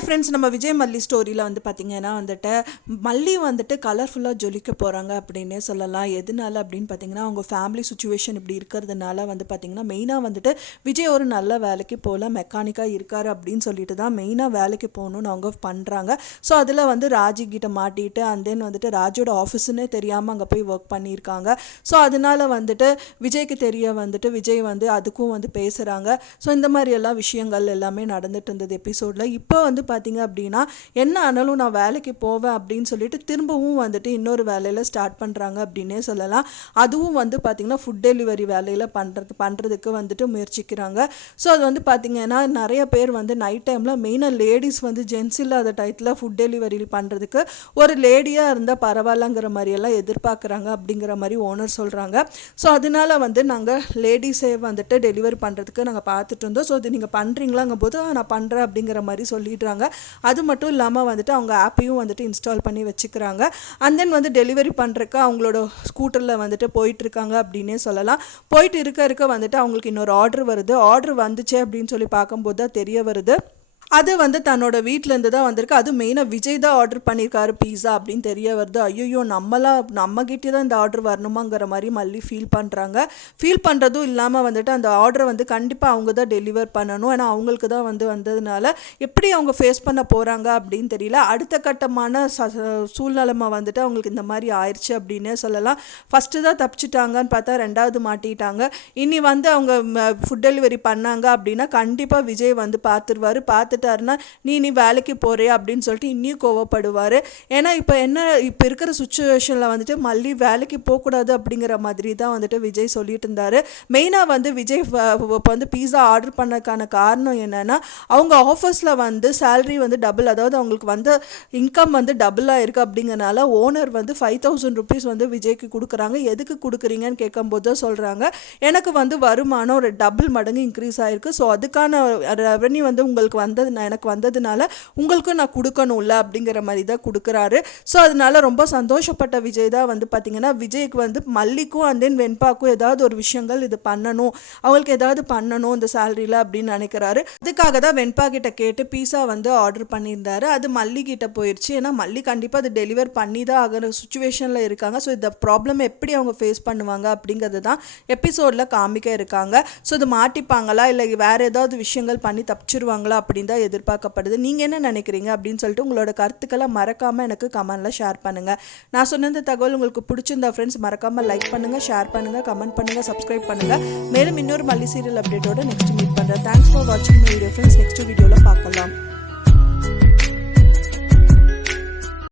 Hi friends, நம்ம விஜய் மல்லி ஸ்டோரியில் வந்து பார்த்திங்கன்னா வந்துட்டு மல்லி வந்துட்டு கலர்ஃபுல்லாக ஜொலிக்க போகிறாங்க அப்படின்னே சொல்லலாம். எதனால அப்படின்னு பார்த்தீங்கன்னா, அவங்க ஃபேமிலி சுச்சுவேஷன் இப்படி இருக்கிறதுனால வந்து பார்த்திங்கன்னா மெயினாக வந்துட்டு விஜய் ஒரு நல்ல வேலைக்கு போகல, மெக்கானிக்காக இருக்கார் அப்படின்னு சொல்லிட்டு தான் மெயினாக வேலைக்கு போகணுன்னு அவங்க பண்ணுறாங்க. ஸோ அதில் வந்து ராஜி கிட்ட மாட்டிட்டு அண்ட் தென் வந்துட்டு ராஜோட ஆஃபீஸுன்னே தெரியாமல் அங்கே போய் ஒர்க் பண்ணியிருக்காங்க. ஸோ அதனால வந்துட்டு விஜய்க்கு தெரிய வந்துட்டு விஜய் வந்து அதுக்கும் வந்து பேசுகிறாங்க. ஸோ இந்த மாதிரி எல்லாம் விஷயங்கள் எல்லாமே நடந்துட்டு இருந்தது எபிசோடில். இப்போ வந்து பார்த்தீங்க அப்படின்னா, என்ன ஆனாலும் நான் வேலைக்கு போவேன் அப்படின்னு சொல்லிட்டு திரும்பவும் வந்துட்டு இன்னொரு வேலையில் ஸ்டார்ட் பண்ணுறாங்க அப்படின்னே சொல்லலாம். அதுவும் வந்து பார்த்திங்கன்னா ஃபுட் டெலிவரி வேலையில் பண்ணுறதுக்கு வந்துட்டு முயற்சிக்கிறாங்க. ஸோ அது வந்து பார்த்திங்கன்னா நிறைய பேர் வந்து நைட் டைமில் மெயினாக லேடிஸ் வந்து ஜென்ஸ் இல்லாத டைத்தில் ஃபுட் டெலிவரி பண்ணுறதுக்கு ஒரு லேடியாக இருந்தால் பரவாயில்லங்கிற மாதிரியெல்லாம் எதிர்பார்க்குறாங்க அப்படிங்கிற மாதிரி ஓனர் சொல்கிறாங்க. ஸோ அதனால வந்து நாங்கள் லேடிஸே வந்துட்டு டெலிவரி பண்ணுறதுக்கு நாங்கள் பார்த்துட்டு இருந்தோம். ஸோ இது நீங்கள் பண்ணுறீங்களாங்கும் போது நான் பண்ணுறேன் அப்படிங்கிற மாதிரி சொல்லிடுறாங்க. அது மட்டும் இல்லாமல் வந்துட்டு அவங்க ஆப்பையும் வந்துட்டு இன்ஸ்டால் பண்ணி வச்சுக்கிறாங்க. அண்ட் தென் வந்து டெலிவரி பண்ணுறக்கு அவங்களோட ஸ்கூட்டரில் வந்துட்டு போயிட்டுருக்காங்க அப்படின்னே சொல்லலாம். போயிட்டு இருக்க வந்துட்டு அவங்களுக்கு இன்னொரு ஆர்டர் வந்துச்சு அப்படின்னு சொல்லி பார்க்கும்போது தான் தெரிய வருது, அது வந்து தன்னோட வீட்டிலேருந்து தான் வந்திருக்கு. அது மெயினாக விஜய் தான் ஆர்டர் பண்ணியிருக்காரு பீஸா அப்படின்னு தெரிய வருது. ஐயோ, நம்மகிட்டே தான் இந்த ஆர்டர் வரணுமாங்கிற மாதிரி மல்லி ஃபீல் பண்ணுறதும் இல்லாமல் வந்துட்டு அந்த ஆர்டரை வந்து கண்டிப்பாக அவங்க தான் டெலிவர் பண்ணணும். ஏன்னா அவங்களுக்கு தான் வந்ததுனால எப்படி அவங்க ஃபேஸ் பண்ண போகிறாங்க அப்படின்னு தெரியல. அடுத்த கட்டமான சூழ்நிலைமை வந்துட்டு அவங்களுக்கு இந்த மாதிரி ஆயிடுச்சு அப்படின்னே சொல்லலாம். ஃபஸ்ட்டு தான் தப்பிச்சிட்டாங்கன்னு பார்த்தா ரெண்டாவது மாட்டிட்டாங்க. இனி வந்து அவங்க ஃபுட் டெலிவரி பண்ணாங்க அப்படின்னா கண்டிப்பாக விஜய் வந்து பார்த்துட்டாருன்னா நீ வேலைக்கு போறியா அப்படின்னு சொல்லிட்டு இன்னும் கோவப்படுவார். ஏன்னா இப்போ இருக்கிற சுச்சுவேஷனில் வந்துட்டு மல்லி வேலைக்கு போகக்கூடாது அப்படிங்கிற மாதிரி தான் வந்துட்டு விஜய் சொல்லிட்டு இருந்தார். மெயினாக வந்து விஜய் இப்போ வந்து பீஸா ஆர்டர் பண்ணக்கான காரணம் என்னென்னா, அவங்க ஆஃபீஸில் வந்து சேலரி வந்து டபுள், அதாவது அவங்களுக்கு வந்து இன்கம் வந்து டபுளாக இருக்குது. அப்படிங்கிறனால ஓனர் வந்து 5,000 rupees வந்து விஜய்க்கு கொடுக்குறாங்க. எதுக்கு கொடுக்குறீங்கன்னு கேட்கும்போது தான் சொல்கிறாங்க, எனக்கு வந்து வருமானம் ஒரு டபுள் மடங்கு இன்க்ரீஸ் ஆகிருக்கு. ஸோ அதுக்கான ரெவன்யூ வந்து உங்களுக்கு எனக்கு வந்ததுனால உங்களுக்கு நான் கொடுக்கணும்ல அப்படிங்கிற மாதிரி தான் கொடுக்குறாரு. ஸோ அதனால ரொம்ப சந்தோஷப்பட்ட விஜய் தான் வந்து பார்த்திங்கன்னா விஜய்க்கு வந்து மல்லிக்கும் அண்ட் தென் வெண்பாக்கும் ஏதாவது ஒரு விஷயங்கள் இது பண்ணணும், அவங்களுக்கு ஏதாவது பண்ணணும் இந்த சேலரியில் அப்படின்னு நினைக்கிறாரு. அதுக்காக தான் வெண்பா கிட்ட கேட்டு பீஸா வந்து ஆர்டர் பண்ணியிருந்தாரு. அது மல்லி கிட்ட போயிடுச்சு. ஏன்னா மல்லி கண்டிப்பாக அது டெலிவர் பண்ணி தான் ஆகிற சுச்சுவேஷனில் இருக்காங்க. ஸோ இந்த ப்ராப்ளம் எப்படி அவங்க ஃபேஸ் பண்ணுவாங்க அப்படிங்கிறது தான் எபிசோடில் காமிக்க இருக்காங்க. ஸோ இது மாட்டிப்பாங்களா இல்லை வேறு ஏதாவது விஷயங்கள் பண்ணி தப்பிச்சிருவாங்களா அப்படின்னு தான் எதிர்பார்க்கப்படுது. நீங்கள் என்ன நினைக்கிறீங்க அப்படின்னு சொல்லிட்டு உங்களோட கருத்துக்களை மறக்காமல் எனக்கு கமெண்ட்டில் ஷேர் பண்ணுங்கள். நான் சொன்ன இந்த தகவல் உங்களுக்கு பிடிச்சிருந்தா ஃப்ரெண்ட்ஸ் மறக்காமல் லைக் பண்ணுங்கள், ஷேர் பண்ணுங்கள், கமெண்ட் பண்ணுங்கள், சப்ஸ்கிரைப் பண்ணுங்கள். மேலும் இன்னொரு மல்லி சீரியல் அப்டேட்டோட நெக்ஸ்ட் மீட் பண்ணுறேன். தேங்க்ஸ் ஃபார் வாட்சிங் மை வீடியோ ஃப்ரெண்ட்ஸ். நெக்ஸ்ட் வீடியோவில் பார்க்கலாம்.